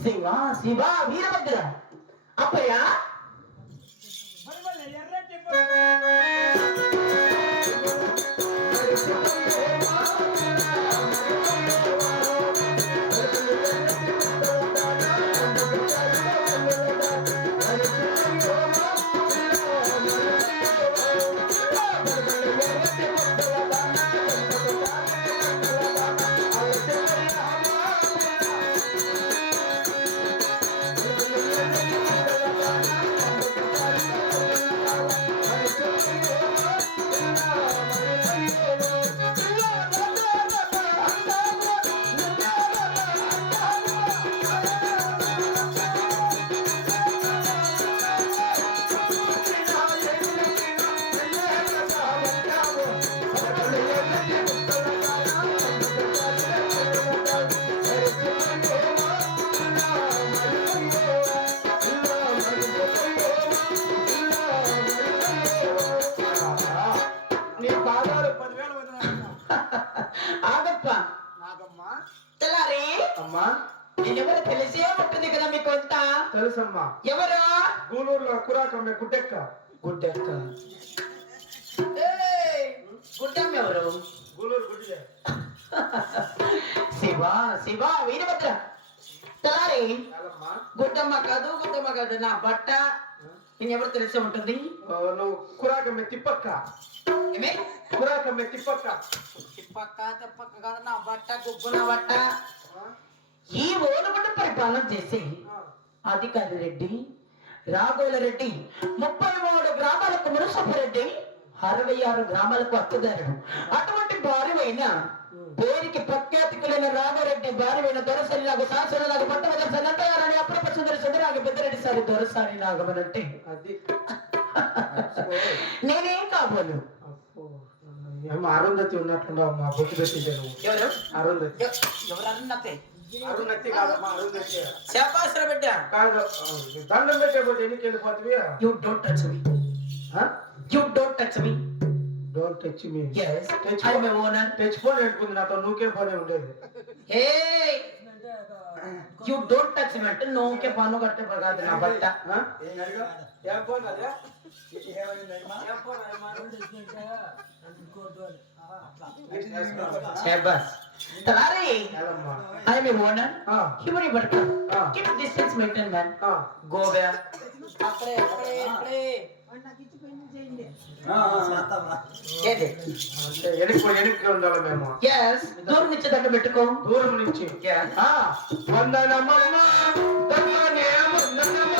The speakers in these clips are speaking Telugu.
శివ శివ వీరభద్ర అప్పయ్య ఎవరు తెలిసే ఉంటుంది కదా మీకు అంతా తెలుసమ్మా. ఎవరు? గూలూరులో కురాకమ్మే గుడ్డెక్క. గుడ్డెక్క గుడ్డమ్మ ఎవరు? గూలూరు గుడ్డే. శివ శివ వీరభద్ర తలారి గుడ్డమ్మ కాదు గుడ్డమ్మ కాదు నా బట్ట నేను ఎవరు తెలిసే ఉంటుంది. నువ్వు కురాకమ్మే తిప్పక్క. ఏమే కురాకమ్మే తిప్పక్క. తిప్పక్క తిప్పక్క కాదు నా బట్ట గుబ్బున బట్ట. ఈ ఓనుగుండ పరిపాలన చేసి అధికారి రెడ్డి రాఘోల రెడ్డి 33 గ్రామాలకు మునసపరెడ్డి 66 గ్రామాలకు అత్తగారుడు. అటువంటి భార్యమైన పేరుకి ప్రఖ్యాతికులైన రాఘవరెడ్డి భార్యమైన దొరసరి నాకు శాసనలాగా పట్టవదర్శనంతగారని అప్రప సుందరి సుందరాగి పెద్దరెడ్డి సారి దొరసారి నాగమనంటే అది నేనేం కాబోలు. ఏమో అరుంధతి ఉన్నట్లున్నావు మా బొట్టు పెట్టిందే నువ్వు. ఎవరు అరుంధతి? ఎవరు అరుంధతి? అరుంధతి కాదమ్మా అరుంధతి. శాపాసర బిడ్డ కాదు. దండం పెట్టేపోతే ఎన్నికి వెళ్ళిపోతుంది. You don't touch me. You don't touch me. Don't touch me. yes I am a owner. Touch phone పెట్టుకుంది నాతో. నువ్వుకే ఫోనే ఉండేది. hey you don't touch me అంటే నువ్వుకే పన్ను కట్టే కాదు నా బట్ట. ఏం ఫోన్ అదే? శాబాస్ తలారి I am a owner. Human బట్ట keep distance maintain man. go back. అక్కడే ఎనికి ఉండాలి మేము. yes దూరం నుంచి దండ పెట్టుకో. దూరం నుంచి వందనమ్మ వందనమ్మ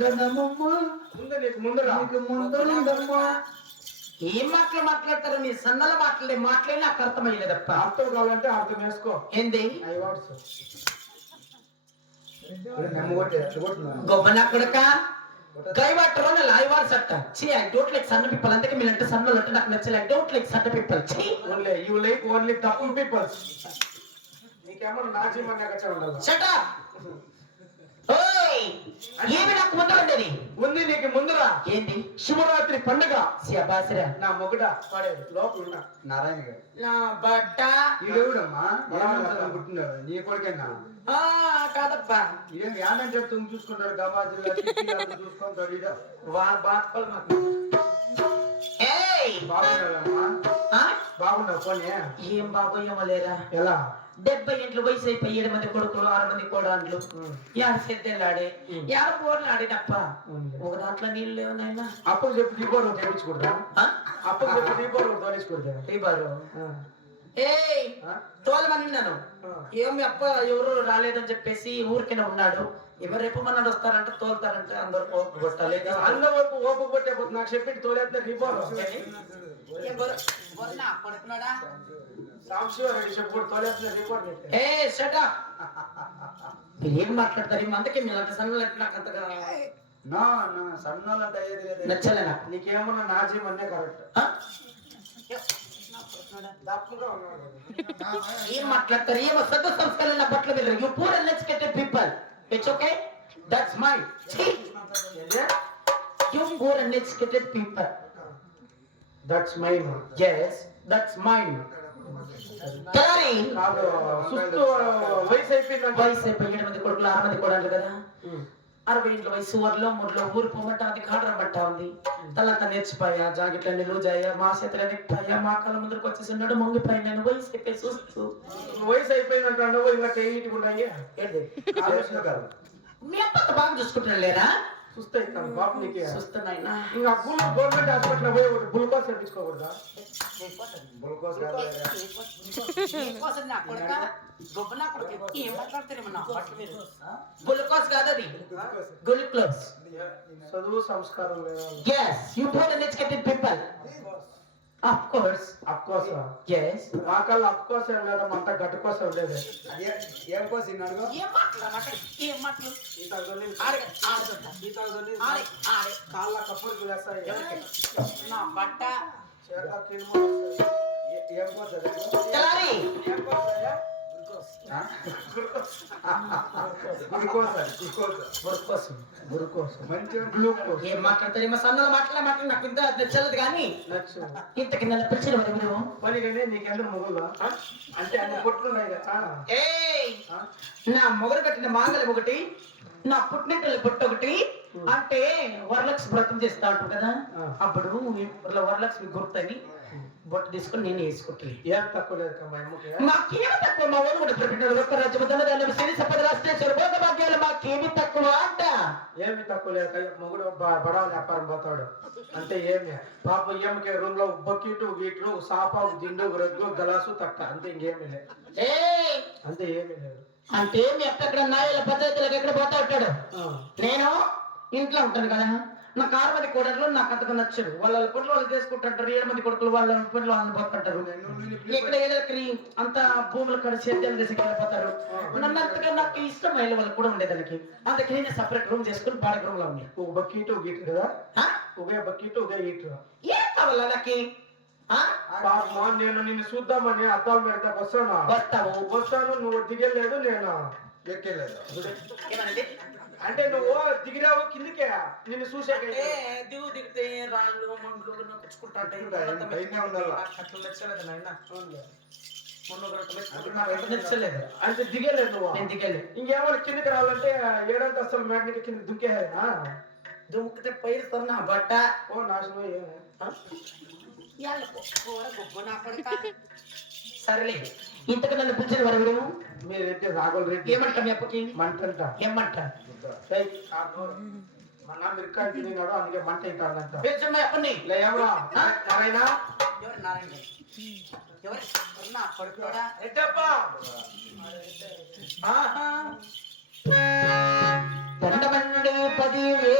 ముందనమ్మా ముందు నీకు ముందురా నీకు ముందరుందమ్మా. ఏం మాటలు మాట్లాడతారు మీ సన్నల మాటలే మాటలే నాకు అర్థమయ్యలేదప్ప. అర్థం కావాలంటే అర్థం వేసుకో. ఏంది ఐవాడ్స్ గొప్ప నా కొడుక గైవాటర్ అని లాయవార్ సట్ట ఛీ ఐ డోంట్ లైక్ సన్న పీపుల్. అందుకే మీరంటే సన్నలు అంటే నాకు నచ్చలే. ఐ డోంట్ లైక్ సన్న పీపుల్. ఛీ ఓన్లీ యు లైక్ ఓన్లీ తప్పు పీపుల్స్. నీకేమో నాజీమన్నా కచ్చ ఉండాలి. Shut up. ఓయ్ ఏమి నాకు ముందు ఉండేది ఉంది నీకు ముందురా. ఏంది శివరాత్రి పండుగ. శబాసరా నా మొగుడ వాడేది లోపల ఉన్నా నారాయణ గారు నా బట్ట ఈడెవడమ్మా పుట్టినాడు నీ కొడుకేనా ఆ కాదప్పా ఏం యానంటే తుంగి చూసుకుంటాడు గబాజీలు చూసుకుంటాడు ఈడ వాళ్ళ బాధపలు మాకు ఏయ్ బాగున్నాడమ్మా ఆ బాగున్నావు పోనీ. ఏం బాబోయేమో లేరా. ఎలా 70 ఏళ్ళ వయసు అయిపోయి 7 మంది కొడుకులు 6 మంది కోడాండ్లు యాడ సేద్దెళ్ళాడే యాడ బోర్లు ఆడేటప్ప. ఒక దాంట్లో నీళ్ళు లేవు నాయన. అప్పుడు చెప్పి దీపాలు తెప్పించుకుంటా. అప్పుడు చెప్పి దీపాలు తోలించుకుంటా. బారు ఏయ్ తోలమని నన్ను ఏమి అప్ప ఎవరు రాలేదని చెప్పేసి ఊరికనే ఉన్నాడు. ఎవరు రేపు మన వస్తారంట తోలుతారంటే అందరు కొట్టాలి. అందరి వరకు ఓపు కొట్టే నాకు చెప్పి తోలేస్తే దీపాలు సాంశివారెడ్డి చెప్పు తోలేస్తే దీపాలు. ఏ షట్ అప్. మీరు ఏం మాట్లాడతారు అందుకే మీరు అంత సన్నలు నాకు అంతగా నా నా సన్నాలంటే అయ్యేది లేదు నచ్చలే నాకు. నీకేమన్నా నాజీమన్నే కరెక్ట్. ఆ? ఏం మాట్లాడతారు ఏమో సద్దు సంస్కారాల బట్టలు మీరు you poor uneducated people. It's okay that's my you poor uneducated people. That's mine. yes that's mine. తయారీ కాదు సుస్తు వయసు అయిపోయిందంటే వయసు అయిపోయి 7 మంది కొడుకులు 6 మంది కొడాలి కదా. 60 ఏళ్ళ వయసు ఊర్లో ముడ్లో ఊరు పోమంట అది కాడర బట్ట ఉంది. తలంతా నేర్చిపోయా జాకెట్లన్నీ లూజ్ అయ్యా మా చేతులన్నీ పోయా మా కళ్ళ ముందరికి వచ్చేసి ఉన్నాడు మొంగిపోయి నేను వయసు అయిపోయి చూస్తూ వయసు అయిపోయిందంటే నువ్వు ఇంకా తెయ్యకుండా ఏంటి ఆలోచన కాదు మీ అప్ప బాగా చూసుకుంటున్నా లేరా. చూస్తే ఇస్తాను బాబు నీకే. చూస్తున్నాయినా ఇంకా గవర్నమెంట్ హాస్పిటల్ పోయి ఒకటి గ్లూకోజ్ తెప్పించుకోకూడదా. గ్లూకోజ్ కాదు గ్లూకోజ్ కాదు అది గ్లూకోజ్. చదువు సంస్కారం లేదా. yes you poor uneducated people of course of course yes. మా కళ్ళు అఫ్కోర్స్ ఏం లేదా అంతా గట్టు కోసం ఉండేది. ఏం కోసం తిన్నాడు కాళ్ళ కప్పులు వేస్తాయి. ఏం కోసం తలారి మంచిగా గ్లూకోజ్ ఏం మాట్లాడతారు ఏమో సన్నలు మాట్లాడే నాకు ఇంత నచ్చలేదు కానీ ఇంత కింద పిలిచిన వారు మీరు పని కానీ నీకెందుకు మొగులు అంటే అన్ని పొట్లు ఉన్నాయి కదా. ఏయ్ నా మొగలు కట్టిన మాంగలి ఒకటి నా పుట్టినట్టెళ్ళి పుట్టు ఒకటి అంటే వరలక్ష్మి వ్రతం చేస్తా ఉంటాం కదా. అప్పుడు వరలక్ష్మి గుర్తని బొట్టు తీసుకొని నేను వేసుకుంటాను. ఏం తక్కువ లేదు మా అమ్మకి. మాకేమి తక్కువ మా ఊరు కూడా పెట్టినాడు ఒక్క రాజ్యము శ్రీ సంపద రాష్ట్ర భాగ్యాలు మాకేమి తక్కువ అంట. ఏమి తక్కువ లేదు మొగుడు బడాలి వ్యాపారం పోతాడు అంటే ఏమి పాప ఏమికి రూమ్ లో బకెట్ గీట్లు సాపా దిండు రగ్గు గలాసు తక్క అంతే ఇంకేమీ లేదు. ఏయ్ అంతే ఏమీ లేదు. అంటే మీ ఎక్కడ నాయల పద్ధతులకు ఎక్కడ పోతా ఉంటాడు. నేను ఇంట్లో ఉంటాను కదా నాకు 6 మంది కొడుకులు నాకు అంతగా నచ్చరు. వాళ్ళ పనులు వాళ్ళు చేసుకుంటుంటారు. 7 మంది కొడుకులు వాళ్ళ పనులు వాళ్ళని పోతుంటారు. ఇక్కడ ఏదైనా అంత భూములు కడ సేద్యాలు చేసి వెళ్ళిపోతారు. నన్ను అంతగా నాకు ఇష్టం అయ్యే వాళ్ళు కూడా ఉండేదానికి అందుకే నేను సపరేట్ రూమ్ చేసుకుని బాడీ రూమ్ లో ఉన్నాయి. ఒక బకెట్ గీట్ కదా ఒకే బకెట్ ఒకే గీట్ ఏం కావాలా నాకు పాప నేను నిన్ను చూద్దామని అద్దాలు పెడతా వస్తాను నువ్వు దిగలేదు నేను ఎక్కలేదు అంటే నువ్వు దిగిరావు కిందికే నిన్ను చూసాక దిగు దిగితే రాళ్ళు మండ్లు నచ్చలేదు. అంటే దిగలేదు నువ్వు. నేను దిగలేదు. ఇంకేమో కిందికి రావాలంటే 7వ అంతస్తుల మేడకి కింద దుంకేనా దుమ్ముకితే పైరు నా బట్ట ఓ నాశనం. సరేలే ఇంతకు నన్ను పిలిచిన వరకు మీరైతే రాఘుల్ రెడ్డి ఏమంటా మీ అప్పకి మంటంట ఏమంటా మా నాన్న మిరకాయ తిన్నాడు అందుకే మంట అవుతాడంట. పిలిచమ్మా అప్పని ఎవరా నారాయణ దండమండి 10,000